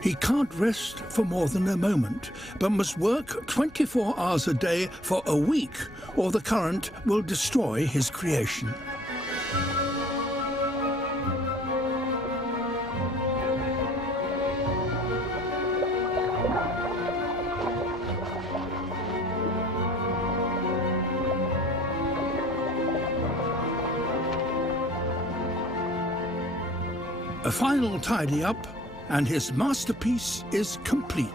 He can't rest for more than a moment, but must work 24 hours a day for a week, or the current will destroy his creation. A final tidy up, and his masterpiece is complete.